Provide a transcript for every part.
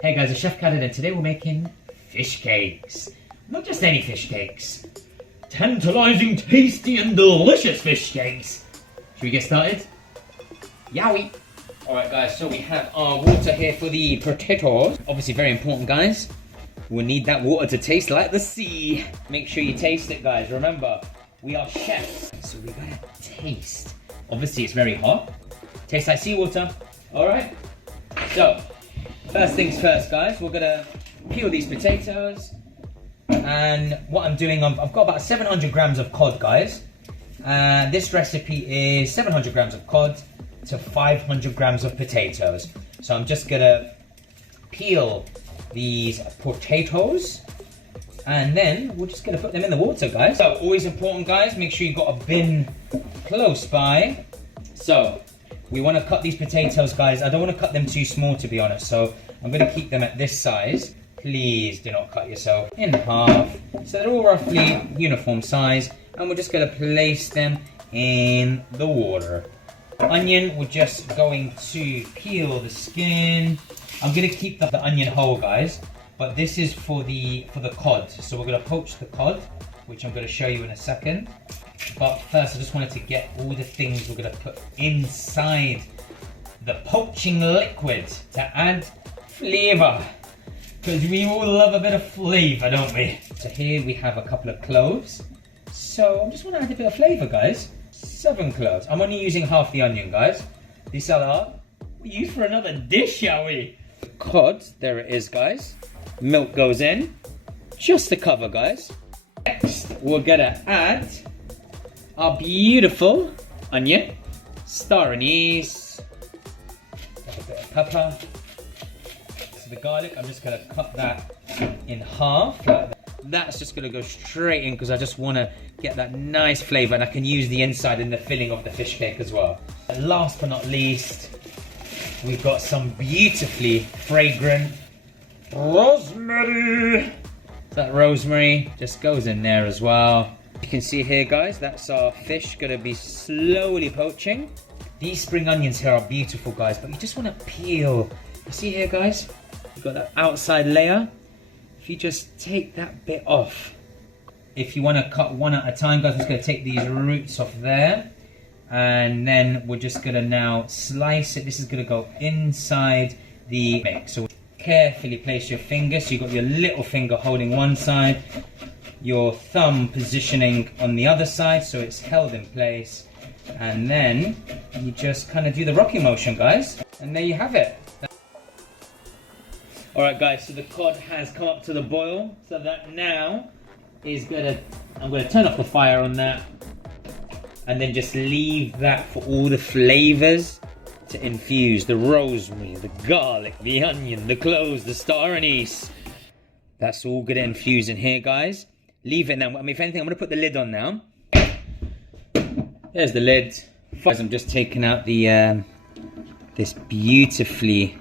Hey guys, it's Chef Khalid and today we're making fish cakes. Not just any fish cakes. Tantalizing, tasty and delicious fish cakes. Should we get started? Yowie! Alright guys, so we have our water here for the potatoes. Obviously very important guys. We'll need that water to taste like the sea. Make sure you taste it guys. Remember, we are chefs, so we gotta taste. Obviously it's very hot. Tastes like seawater. Alright? So, first things first guys, we're gonna peel these potatoes. And what I'm doing, I've got about 700 grams of cod guys. This recipe is 700 grams of cod to 500 grams of potatoes. So I'm just gonna peel these potatoes and then we're just gonna put them in the water guys. So always important guys, make sure you've got a bin close by. So we want to cut these potatoes guys. I don't want to cut them too small to be honest, so I'm going to keep them at this size. Please do not cut yourself in half. So they're all roughly uniform size and we're just going to place them in the water. Onion, we're just going to peel the skin. I'm going to keep the onion whole guys, but this is for the cod. So we're going to poach the cod, which I'm going to show you in a second. But first I just wanted to get all the things we're going to put inside the poaching liquid to add flavour. Because we all love a bit of flavour, don't we? So here we have a couple of cloves. So I just want to add a bit of flavour guys. 7 cloves. I'm only using half the onion guys. These are we use for another dish, shall we? Cod, there it is guys. Milk goes in. Just to cover guys. Next we're going to add our beautiful onion, star anise, a bit of pepper. So the garlic, I'm just gonna cut that in half. Like that. That's just gonna go straight in because I just wanna get that nice flavor and I can use the inside in the filling of the fish cake as well. And last but not least, we've got some beautifully fragrant rosemary. That rosemary just goes in there as well. You can see here guys, that's our fish gonna be slowly poaching. These spring onions here are beautiful guys, but you just want to peel. You see here guys, you've got that outside layer. If you just take that bit off. If you want to cut one at a time guys, I'm just gonna take these roots off there. And then we're just gonna now slice it. This is gonna go inside the mix. So carefully place your finger. So you've got your little finger holding one side, your thumb positioning on the other side so it's held in place, and then you just kind of do the rocking motion guys, and there you have it. Alright guys, so the cod has come up to the boil, so that now is I'm gonna turn off the fire on that and then just leave that for all the flavors to infuse. The rosemary, the garlic, the onion, the cloves, the star anise. That's all gonna infuse in here guys. Leave it now. I mean, if anything, I'm going to put the lid on now. There's the lid. Guys, I'm just taking out the this beautifully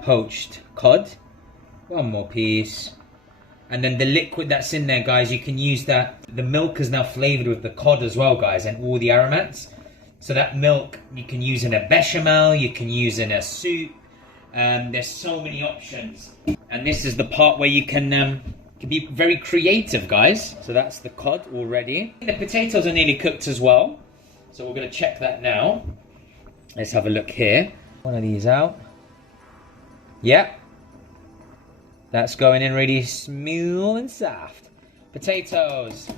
poached cod. One more piece. And then the liquid that's in there, guys, you can use that. The milk is now flavored with the cod as well, guys, and all the aromats. So that milk you can use in a bechamel, you can use in a soup. There's so many options. And this is the part where you can be very creative guys. So that's the cod already. The potatoes are nearly cooked as well, so we're going to check that now. Let's have a look here. One of these out. Yep, that's going in really smooth and soft. Potatoes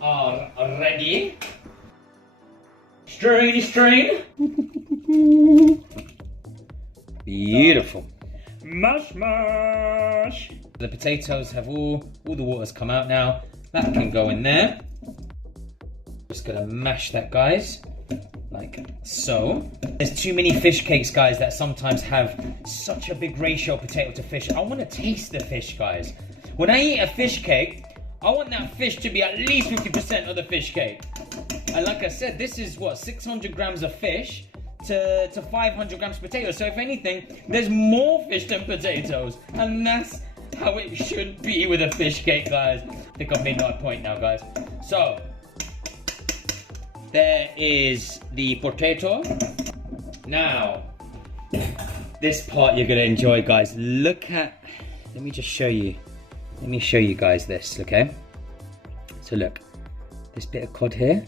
are ready. Strain. Beautiful. Mash. The potatoes have all the water's come out now. That can go in there. Just gonna mash that guys, like so. There's too many fish cakes guys that sometimes have such a big ratio of potato to fish. I want to taste the fish guys. When I eat a fish cake, I want that fish to be at least 50% of the fish cake. And like I said, this is what, 600 grams of fish to 500 grams of potatoes. So if anything, there's more fish than potatoes. And that's how it should be with a fish cake, guys. I think I've made my point now, guys. So, there is the potato. Now, This part you're gonna enjoy, guys. Look at, let me just show you. Let me show you guys this, okay? So look, this bit of cod here.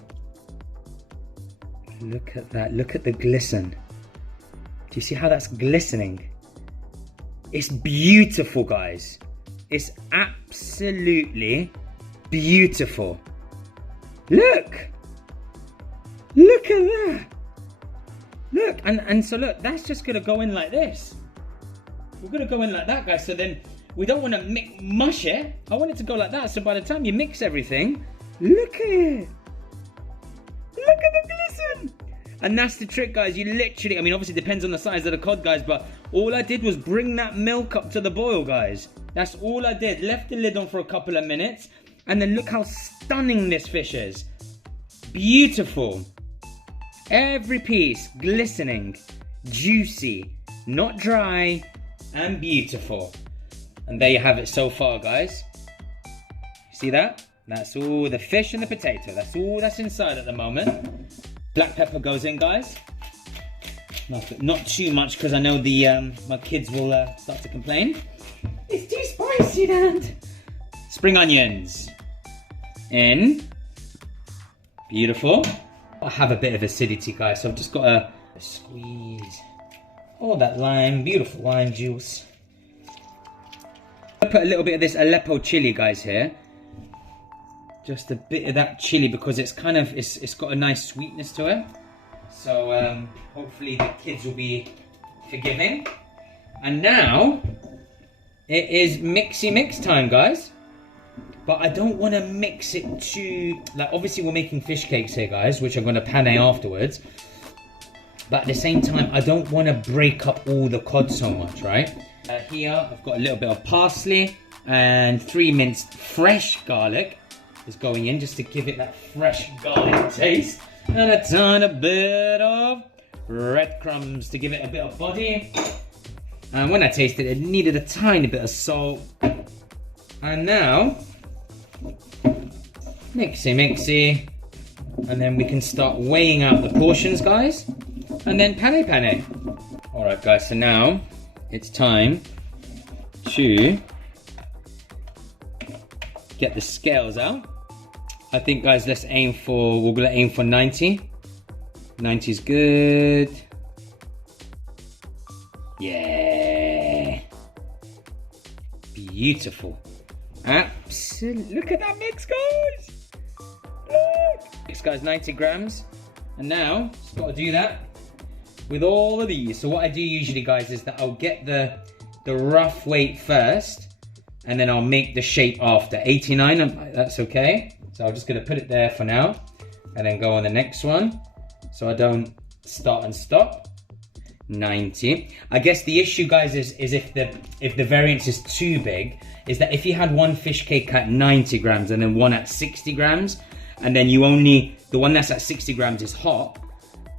Look at that, look at the glisten. Do you see how that's glistening? It's beautiful, guys. It's absolutely beautiful. Look! Look at that! Look, and so look, that's just gonna go in like this. We're gonna go in like that, guys, so then we don't wanna mush it. I want it to go like that, so by the time you mix everything, look at it. Look at the glisten. And that's the trick, guys. You literally, I mean, obviously it depends on the size of the cod, guys, but all I did was bring that milk up to the boil, guys. That's all I did. Left the lid on for a couple of minutes, and then look how stunning this fish is. Beautiful. Every piece glistening, juicy, not dry, and beautiful. And there you have it so far, guys. See that? That's all the fish and the potato. That's all that's inside at the moment. Black pepper goes in, guys. Not too much, because I know the my kids will start to complain. It's too spicy, Dad. Spring onions in. Beautiful. I have a bit of acidity, guys, so I've just got to squeeze all that lime, beautiful lime juice. I put a little bit of this Aleppo chili, guys, here. Just a bit of that chili, because it's kind of, it's got a nice sweetness to it. So hopefully the kids will be forgiving. And now it is mixy mix time, guys. But I don't want to mix it too, like, obviously we're making fish cakes here, guys, which I'm going to pan afterwards. But at the same time, I don't want to break up all the cod so much, right? Here, I've got a little bit of parsley and 3 minced fresh garlic is going in, just to give it that fresh garlic taste. And a tiny bit of breadcrumbs to give it a bit of body. And when I tasted it, it needed a tiny bit of salt. And now, mixy. And then we can start weighing out the portions, guys. And then pane. Alright, guys, so now it's time to get the scales out. I think, guys, we're gonna aim for 90. 90 is good. Yeah. Beautiful. Absolutely. Look at that mix, guys. Look. Mix, guys, 90 grams. And now, just got to do that with all of these. So what I do usually, guys, is that I'll get the rough weight first, and then I'll make the shape after. 89, that's okay. So I'm just going to put it there for now, and then go on the next one, so I don't start and stop. 90. I guess the issue, guys, is if the variance is too big, is that if you had one fish cake at 90 grams and then one at 60 grams, and then the one that's at 60 grams is hot,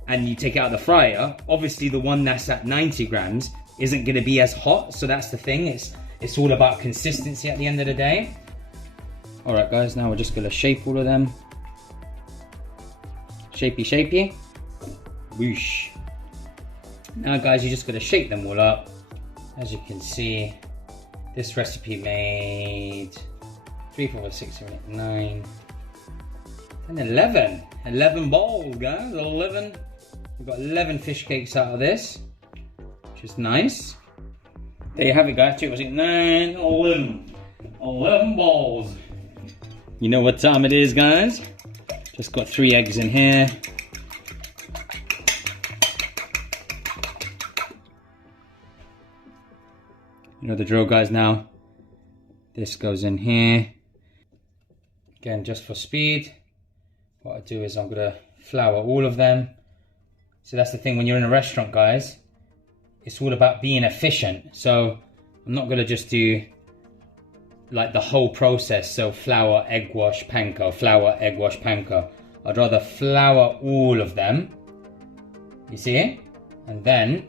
and you take it out of the fryer, obviously the one that's at 90 grams isn't going to be as hot. So that's the thing. It's all about consistency at the end of the day. Alright, guys, now we're just going to shape all of them. Shapey. Whoosh. Now, guys, you're just going to shape them all up. As you can see, this recipe made 3, 4, 5, 6, 7, 8, 9, and 11. 11 bowls, guys. 11. We've got 11 fish cakes out of this, which is nice. There you have it, guys. 2, 4, 6, 9, 11. 11 balls. You know what time it is, guys? Just got 3 eggs in here. You know the drill, guys. Now this goes in here. Again, just for speed, what I do is I'm gonna flour all of them. So that's the thing, when you're in a restaurant, guys, it's all about being efficient. So I'm not gonna just do like the whole process, so flour, egg wash, panko, flour, egg wash, panko. I'd rather flour all of them, you see, and then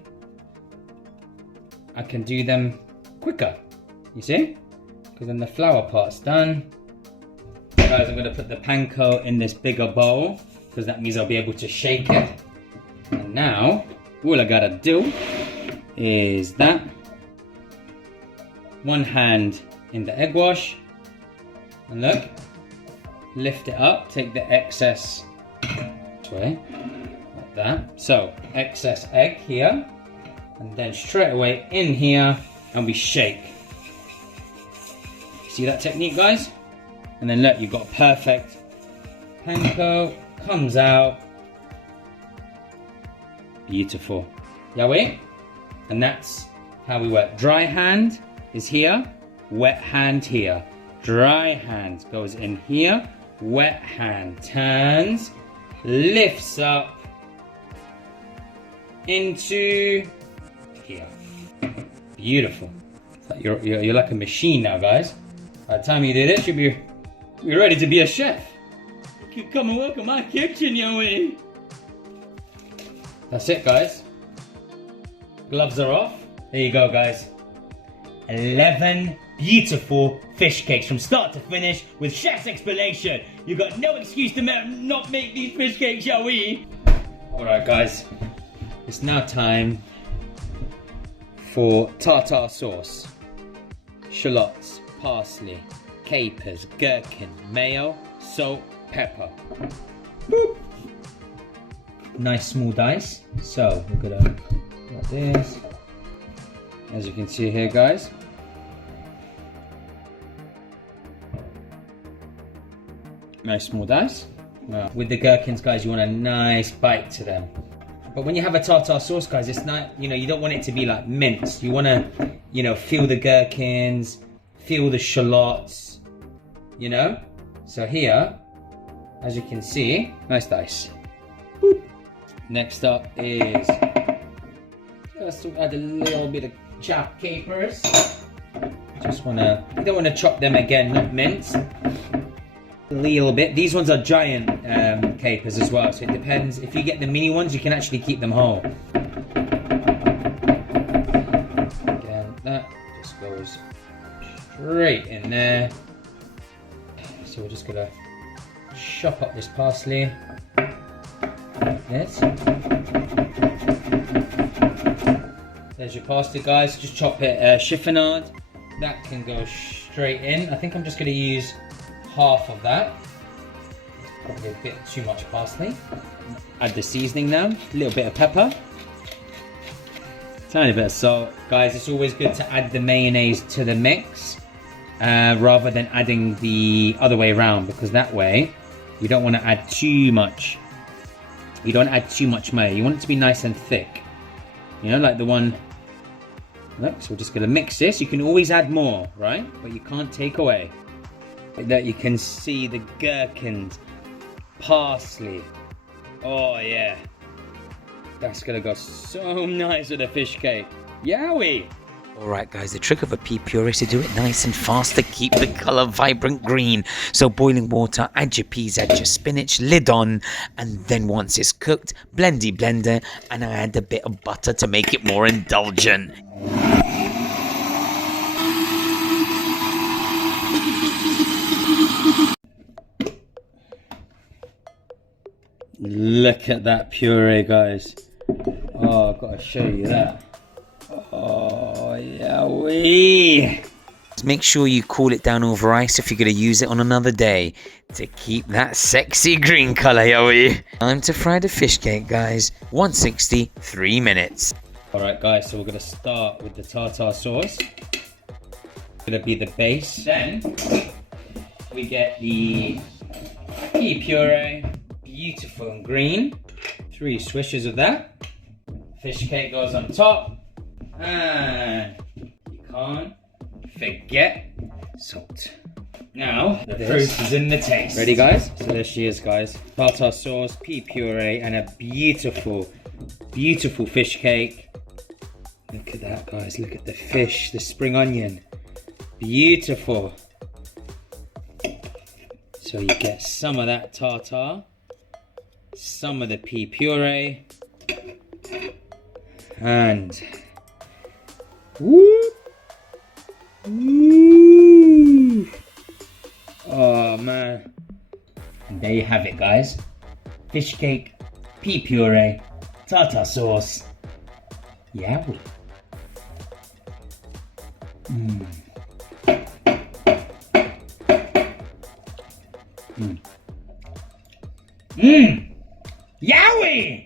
I can do them quicker, you see, because then the flour part's done. Guys, I'm going to put the panko in this bigger bowl, because that means I'll be able to shake it. And now all I gotta do is that. One hand in the egg wash. And look, lift it up, take the excess this way, like that. So, excess egg here, and then straight away in here, and we shake. See that technique, guys? And then look, you've got perfect panko, comes out. Beautiful. Yahweh? And that's how we work. Dry hand is here, wet hand here. Dry hand goes in here, wet hand turns, lifts up into here. Beautiful. You're like a machine now, guys. By the time you do this, you'll be ready to be a chef. You can come and work in my kitchen, Yowie. That's it, guys. Gloves are off. There you go, guys. 11 beautiful fish cakes from start to finish with chef's explanation. You've got no excuse to not make these fish cakes, shall we? Alright, guys. It's now time for tartare sauce. Shallots, parsley, capers, gherkin, mayo, salt, pepper. Boop. Nice small dice. So we're gonna like this. As you can see here, guys. Nice small dice. Now, with the gherkins, guys, you want a nice bite to them. But when you have a tartare sauce, guys, it's not, you don't want it to be like minced. You want to, feel the gherkins, feel the shallots, So here, as you can see, nice dice. Boop. Next up is just to add a little bit of chopped capers. You don't want to chop them again, not minced. A little bit. These ones are giant capers as well, so it depends. If you get the mini ones, you can actually keep them whole. Again, that just goes straight in there. So we're just gonna chop up this parsley. Like this. There's your parsley, guys. Just chop it chiffonade. That can go straight in. I think I'm just going to use half of that. Probably a bit too much parsley. Add the seasoning now. A little bit of pepper. Tiny bit of salt. Guys, it's always good to add the mayonnaise to the mix rather than adding the other way around, because that way you don't want to add too much. You don't add too much mayo. You want it to be nice and thick. Like the one. Look, so we're just going to mix this. You can always add more, right? But you can't take away. Like that, you can see the gherkins, parsley. Oh yeah, that's going to go so nice with a fish cake. Yowie! Alright guys, the trick of a pea puree is to do it nice and fast to keep the colour vibrant green. So boiling water, add your peas, add your spinach, lid on, and then once it's cooked, blendy blender, and I add a bit of butter to make it more indulgent. Look at that puree, guys. Oh, I've got to show you that. Oh, yeah. Make sure you cool it down over ice if you're going to use it on another day to keep that sexy green colour, yowie. Time to fry the fish cake, guys. 160, 3 minutes. Alright guys, so we're going to start with the tartare sauce. It's going to be the base. Then we get the pea puree, beautiful and green. 3 swishes of that. Fish cake goes on top. And you can't forget salt. Now, the proof is in the taste. Ready, guys? So there she is, guys. Tartare sauce, pea puree, and a beautiful, beautiful fish cake. Look at that, guys. Look at the fish, the spring onion. Beautiful. So you get some of that tartare, some of the pea puree, and woo! Woo! Oh man. And there you have it, guys. Fish cake, pea puree, tartare sauce. Yeah. Yowie!